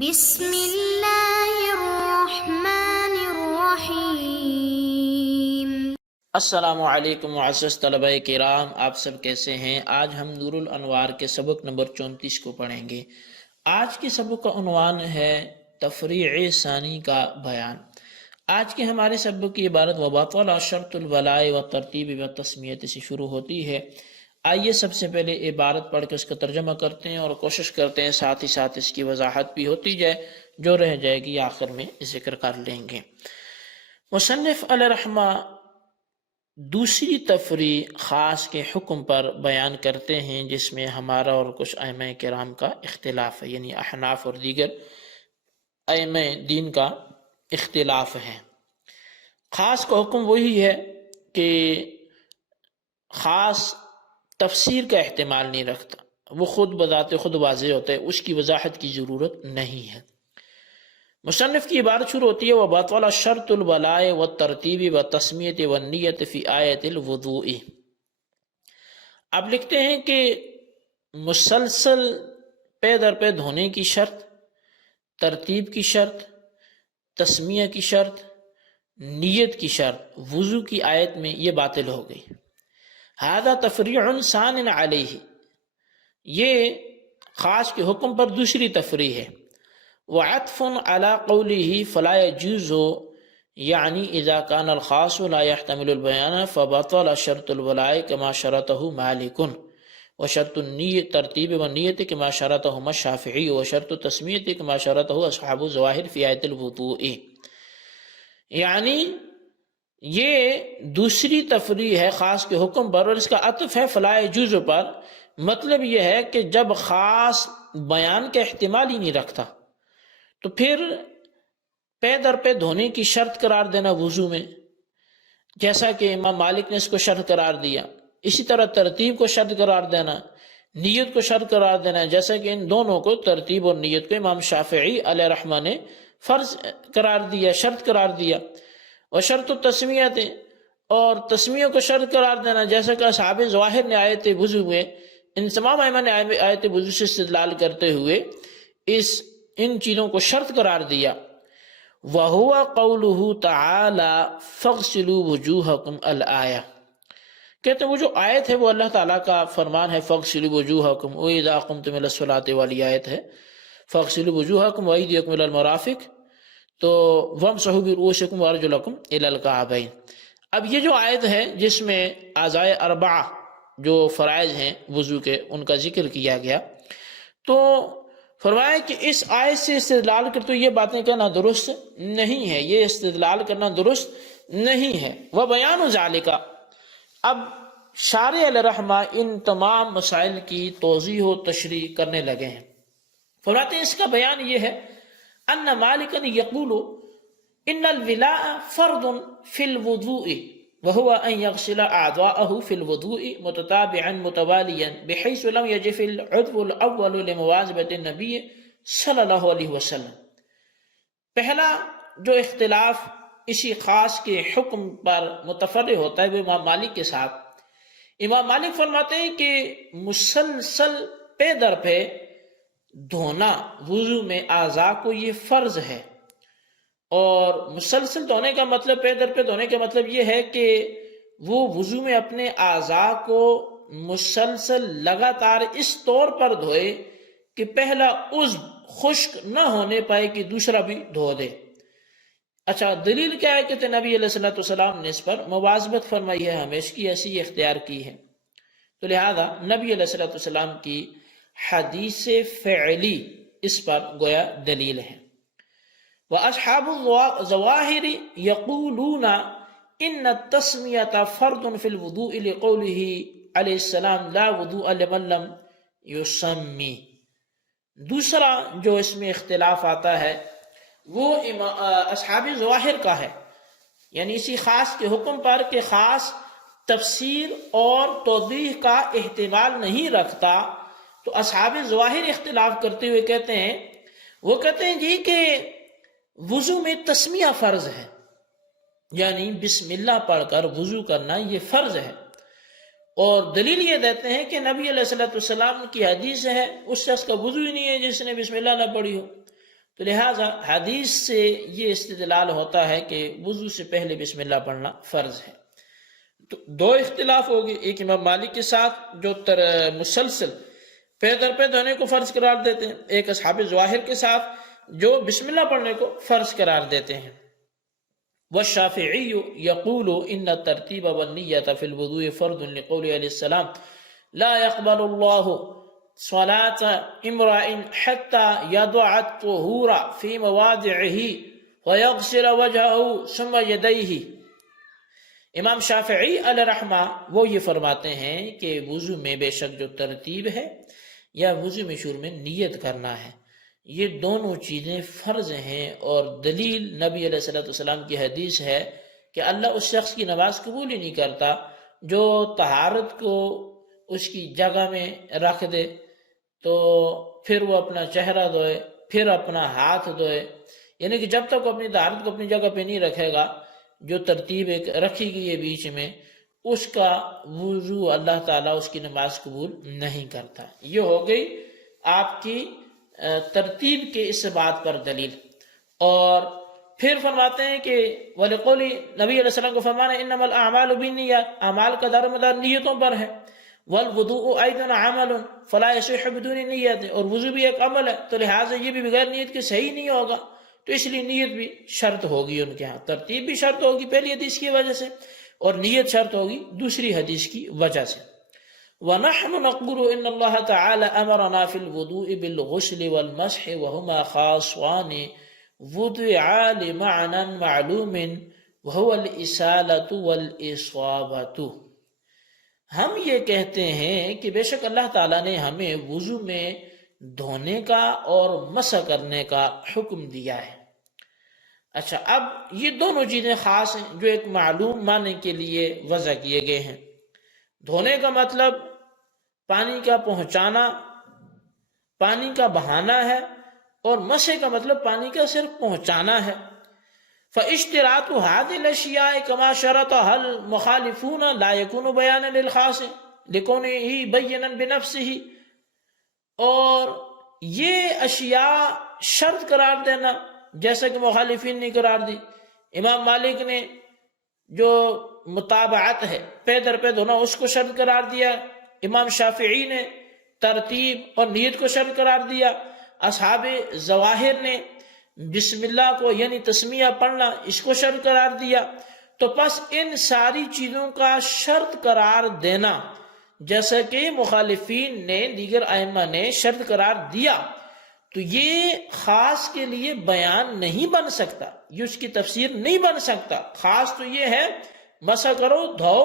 بسم اللہ الرحمن الرحیم۔ السلام علیکم معزز طلبہ کرام، آپ سب کیسے ہیں؟ آج ہم نور الانوار کے سبق نمبر 34 کو پڑھیں گے۔ آج کے سبق کا عنوان ہے تفریع ثانی کا بیان۔ آج کے ہمارے سبق کی عبارت وبطل شرط الولاء و ترتیب و تسمیت سے شروع ہوتی ہے۔ آئیے سب سے پہلے عبارت پڑھ کے اس کا ترجمہ کرتے ہیں اور کوشش کرتے ہیں ساتھ ہی ساتھ اس کی وضاحت بھی ہوتی جائے، جو رہ جائے گی آخر میں ذکر کر لیں گے۔ مصنف علیہ رحمہ دوسری تفریع خاص کے حکم پر بیان کرتے ہیں، جس میں ہمارا اور کچھ ائمہ کرام کا اختلاف ہے، یعنی احناف اور دیگر ائمہ دین کا اختلاف ہے۔ خاص کا حکم وہی ہے کہ خاص تفسیر کا احتمال نہیں رکھتا، وہ خود بذات خود واضح ہوتا ہے، اس کی وضاحت کی ضرورت نہیں ہے۔ مصنف کی عبارت شروع ہوتی ہے وَبَطَلَ شَرْطُ الْوَلَاءِ وَالتَّرْتِيبِ وَالتَّسْمِيَةِ وَالنِّيَّةِ فِي آیَةِ الْوُضُوءِ۔ اب لکھتے ہیں کہ مسلسل پے در پے دھونے کی شرط، ترتیب کی شرط، تسمیہ کی شرط، نیت کی شرط وضو کی آیت میں یہ باطل ہو گئی۔ هذا تفریع ثان علیہ، یہ خاص کے حکم پر دوسری تفریع ہے۔ وعطف على قوله فلا يجوز، یعنی اذا كان الخاص لا يحتمل البيان فبطل شرط الولاء كما شرطه مالك، وشرط النية ترتیب والنیت كما شرطهما الشافعي، وشرط التسمیة كما شرطه اصحاب الظواہر في آیت الوضوء۔ یعنی یہ دوسری تفریع ہے خاص کے حکم پر، اور اس کا عطف ہے فلا يجوز پر۔ مطلب یہ ہے کہ جب خاص بیان کا احتمال ہی نہیں رکھتا تو پھر پے در پے دھونے کی شرط قرار دینا وضو میں، جیسا کہ امام مالک نے اس کو شرط قرار دیا، اسی طرح ترتیب کو شرط قرار دینا، نیت کو شرط قرار دینا، جیسا کہ ان دونوں کو ترتیب اور نیت کو امام شافعی علیہ رحمہ نے فرض قرار دیا، شرط قرار دیا۔ اور شرط التسمیت، اور تسمیہ کو شرط قرار دینا، جیسا کہ اصحاب ظواہر نے آیت وضو میں، ان تمام ائمہ نے آیت وضو سے استدلال کرتے ہوئے ان چیزوں کو شرط قرار دیا۔ وَهُوَ قَوْلُهُ تَعَالَى فَاغْسِلُوا وُجُوهَكُمْ الْآیَةِ، کہتے ہیں وہ جو آیت ہے وہ اللہ تعالیٰ کا فرمان ہے فَاغْسِلُوا وُجُوهَكُمْ وَإِذَا قُمْتُمْ إِلَى الصَّلَاةِ والی آیت ہے، فَاغْسِلُوا وُجُوهَكُمْ وَأَيْدِيَكُمْ إِلَى الْمَرَافِقِ، تو وَامْسَحُوا بِرُؤُوسِكُمْ وَأَرْجُلَكُمْ إِلَى الْكَعْبَيْنِ۔ اب یہ جو آیت ہے جس میں اعضائے اربعہ جو فرائض ہیں وضو کے ان کا ذکر کیا گیا، تو فرمایا کہ اس آیت سے استدلال کرتے یہ باتیں کہنا درست نہیں ہے، یہ استدلال کرنا درست نہیں ہے۔ وَبَيَانُ ذَلِكَ، اب شارح علیہ رحمہ ان تمام مسائل کی توضیح و تشریح کرنے لگے ہیں۔ فرماتے ہیں اس کا بیان یہ ہے ان مالکا یقول ان الولاء فرض فی الوضوء وهو ان يغسل اعضاءه في الوضوء متتابعا متواليا بحيث لم يجف العضو الاول لمواظبة النبي صلی اللہ علیہ وسلم۔ پہلا جو اختلاف اسی خاص کے حکم پر متفرع ہوتا ہے وہ امام مالک کے ساتھ۔ امام مالک فرماتے ہیں کہ مسلسل پے در پے دھونا وضو میں اعضاء کو یہ فرض ہے، اور مسلسل دھونے کا مطلب پے در پے دھونے کا مطلب یہ ہے کہ وہ وضو میں اپنے اعضاء کو مسلسل لگاتار اس طور پر دھوئے کہ پہلا عضو خشک نہ ہونے پائے کہ دوسرا بھی دھو دے۔ اچھا دلیل کیا ہے؟ کہ نبی علیہ السلام نے اس پر مواظبت فرمائی ہے، ہمیشہ کی ایسی اختیار کی ہے، تو لہذا نبی علیہ السلام کی حدیث فعلی اس پر گویا دلیل ہے۔ وَأَصْحَابُ الظَّوَاهِرِ يَقُولُونَ إِنَّ التَّسْمِيَةَ فَرْضٌ فِي الْوُضُوءِ لِقَوْلِهِ علیہ السلام لا وضوء لمن لم يسمی۔ دوسرا جو اس میں اختلاف آتا ہے وہ اصحاب ظواہر کا ہے، یعنی اسی خاص کے حکم پر کہ خاص تفسیر اور توضیح کا احتمال نہیں رکھتا، تو اصحاب ظواہر اختلاف کرتے ہوئے کہتے ہیں، وہ کہتے ہیں جی کہ وضو میں تسمیہ فرض ہے، یعنی بسم اللہ پڑھ کر وضو کرنا یہ فرض ہے، اور دلیل یہ دیتے ہیں کہ نبی علیہ السلام کی حدیث ہے اس شخص کا وضو ہی نہیں ہے جس نے بسم اللہ نہ پڑھی ہو، تو لہٰذا حدیث سے یہ استدلال ہوتا ہے کہ وضو سے پہلے بسم اللہ پڑھنا فرض ہے۔ تو دو اختلاف ہوگی، ایک امام مالک کے ساتھ جو مسلسل پے در پے دھونے کو فرض قرار دیتے ہیں، ایک اصحاب ظواہر کے ساتھ جو بسم اللہ پڑھنے کو فرض قرار دیتے ہیں۔ والشافعی یقول ان الترتیب والنیۃ فی الوضوء فرض لقول علیہ السلام لا يقبل اللہ صلاة امرئ حتى يضع الطهور في مواضعه ويغسل وجهه ثم يديه۔ امام شافعی علیہ رحمہ وہ یہ فرماتے ہیں کہ وضو میں بے شک جو ترتیب ہے یا وضو میں شروع میں نیت کرنا ہے، یہ دونوں چیزیں فرض ہیں، اور دلیل نبی علیہ السلام کی حدیث ہے کہ اللہ اس شخص کی نماز قبول ہی نہیں کرتا جو طہارت کو اس کی جگہ میں رکھ دے، تو پھر وہ اپنا چہرہ دھوئے، پھر اپنا ہاتھ دھوئے، یعنی کہ جب تک وہ اپنی طہارت کو اپنی جگہ پہ نہیں رکھے گا، جو ترتیب ایک رکھی گئی ہے بیچ میں، اس کا وضو اللہ تعالیٰ اس کی نماز قبول نہیں کرتا۔ یہ ہو گئی آپ کی ترتیب کے اس بات پر دلیل۔ اور پھر فرماتے ہیں کہ وَلِقَوْلِ نبی علیہ السلام کو فرمانا انما الاعمال بالنیات، اعمال کا دار مدار نیتوں پر ہے، والوضوء ایضا عمل فلا یصح بدون نیت، اور وضو بھی ایک عمل ہے تو لہٰذا یہ بھی بغیر نیت کے صحیح نہیں ہوگا، تو اس لیے نیت بھی شرط ہوگی ان کے ہاں، ترتیب بھی شرط ہوگی پہلی حدیث کی وجہ سے، اور نیت شرط ہوگی دوسری حدیث کی وجہ سے۔ وَنَحْنُ نَقُولُ إِنَّ اللَّهَ تَعَالَى أَمَرَنَا فِي الْوُضُوءِ بِالْغُسْلِ وَالْمَسْحِ وَهُمَا خَاصَّانِ وُضِعَا لِمَعْنًى مَعْلُومٍ وَهُوَ الْإِسَالَةُ وَالْإِصَابَةُ۔ ہم یہ کہتے ہیں کہ بے شک اللہ تعالیٰ نے ہمیں وضو میں دھونے کا اور مسح کرنے کا حکم دیا ہے۔ اچھا، اب یہ دونوں چیزیں خاص ہیں جو ایک معلوم معنی کے لیے وضع کیے گئے ہیں۔ دھونے کا مطلب پانی کا پہنچانا، پانی کا بہانا ہے، اور مسح کا مطلب پانی کا صرف پہنچانا ہے۔ فاشتراط هذه الاشیاء كما شرطها المخالفون لا يكون بیانا للخاص لكونه بینا بنفسه، اور یہ اشیاء شرط قرار دینا جیسا کہ مخالفین نے قرار دی، امام مالک نے جو متابعت ہے پے در پے دھونا اس کو شرط قرار دیا، امام شافعی نے ترتیب اور نیت کو شرط قرار دیا، اصحاب ظواہر نے بسم اللہ کو یعنی تسمیہ پڑھنا اس کو شرط قرار دیا۔ تو پس ان ساری چیزوں کا شرط قرار دینا جیسا کہ مخالفین نے دیگر ائمہ نے شرط قرار دیا، تو یہ خاص کے لیے بیان نہیں بن سکتا، یہ اس کی تفسیر نہیں بن سکتا۔ خاص تو یہ ہے مسح کرو، دھو،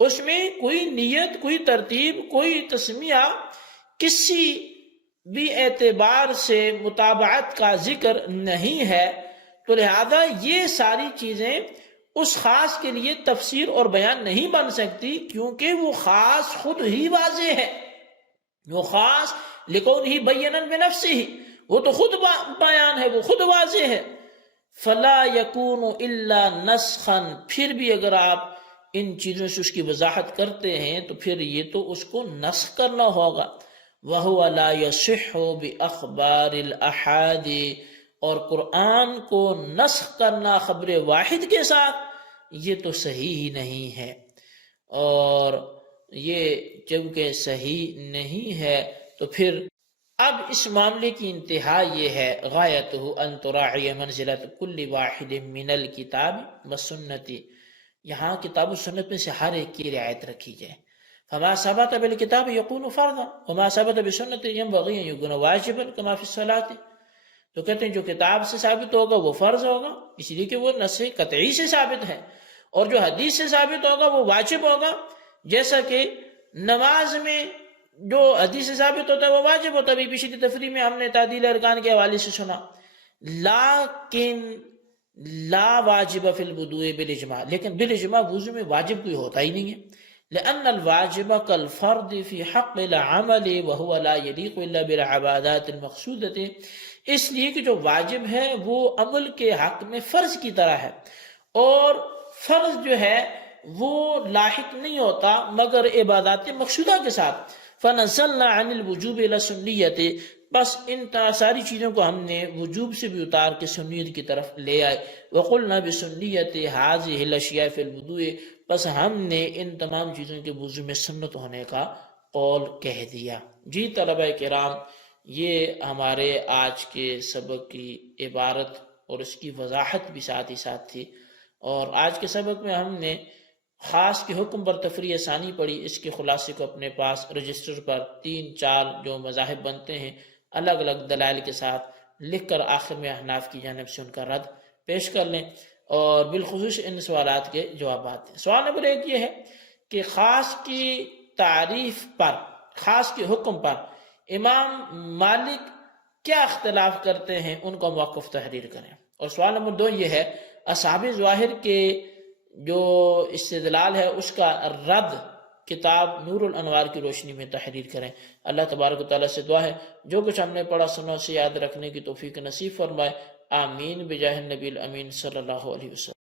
اس میں کوئی نیت، کوئی ترتیب، کوئی تسمیہ، کسی بھی اعتبار سے متابعت کا ذکر نہیں ہے، تو لہذا یہ ساری چیزیں اس خاص کے لیے تفسیر اور بیان نہیں بن سکتی، کیونکہ وہ خاص خود ہی واضح ہے، وہ خاص لِكَوْنِهِ بَيَّنًا بِنَفْسِهِ، وہ تو خود بیان ہے، وہ خود واضح ہے۔ فَلَا يَكُونُ إِلَّا نَسْخًا، پھر بھی اگر آپ ان چیزوں سے اس کی وضاحت کرتے ہیں تو پھر یہ تو اس کو نسخ کرنا ہوگا۔ وَهُوَ لَا يَصِحُّ بِأَخْبَارِ الْأَحَادِ، اور قرآن کو نسخ کرنا خبر واحد کے ساتھ یہ تو صحیح ہی نہیں ہے، اور یہ چونکہ صحیح نہیں ہے تو پھر اب اس معاملے کی انتہا یہ ہے، غایتہ ان تراعی منزلۃ کل واحد من الکتاب والسنت، یہاں کتاب و سنت میں سے ہر ایک کی رعایت رکھی جائے۔ فما ثبت بالکتاب یکون فرضا وما ثبت بسنت ينبغي ان يكون واجبا كما في الصلاۃ، تو کہتے ہیں جو کتاب سے ثابت ہوگا وہ فرض ہوگا، اس لیے کہ وہ نص قطعی سے ثابت ہے، اور جو حدیث سے ثابت ہوگا وہ واجب ہوگا، جیسا کہ نماز میں جو حدیث سے ثابت ہوتا ہے وہ واجب ہوتا ہے۔ پچھلی تفریح میں ہم نے تعدیل ارکان کے حوالے سے سنا، لیکن لا واجب فی الوضوء بالاجماع، لیکن بالاجماع وضو میں واجب کوئی ہوتا ہی نہیں ہے، لأن الواجب كالفرض في حق العمل وهو لا يليق الا بالعبادات المقصودة، اس لیے کہ جو واجب ہے وہ عمل کے حق میں فرض کی طرح ہے، اور فرض جو ہے وہ لاحق نہیں ہوتا مگر عبادات مقصودہ کے ساتھ۔ فنزلنا عن الوجوب الى السنیت، بس ان ساری چیزوں کو ہم نے وجوب سے بھی اتار کے سنیت کی طرف لے آئے. وقلنا بسنیت هذه الاشیاء فی الوضوء، بس ہم نے ان تمام چیزوں کے وضو میں سنت ہونے کا قول کہہ دیا. جی طلبہ کرام، یہ ہمارے آج کے سبق کی عبارت اور اس کی وضاحت بھی ساتھ ہی ساتھ تھی. اور آج کے سبق میں ہم نے خاص کے حکم پر تفریع ثانی پڑھی. اس کے خلاصے کو اپنے پاس رجسٹر پر 3-4 جو مذاہب بنتے ہیں الگ الگ دلائل کے ساتھ لکھ کر آخر میں احناف کی جانب سے ان کا رد پیش کر لیں، اور بالخصوص ان سوالات کے جوابات ہیں. سوال نمبر 1 یہ ہے کہ خاص کی تعریف پر، خاص کے حکم پر امام مالک کیا اختلاف کرتے ہیں، ان کا موقف تحریر کریں. اور سوال نمبر 2 یہ ہے اصحاب ظواہر کے جو استدلال ہے اس کا رد کتاب نور الانوار کی روشنی میں تحریر کریں. اللہ تبارک و تعالیٰ سے دعا ہے جو کچھ ہم نے پڑھا سنا سے یاد رکھنے کی توفیق نصیب فرمائے. آمین بجاہ النبی الامین صلی اللہ علیہ وسلم.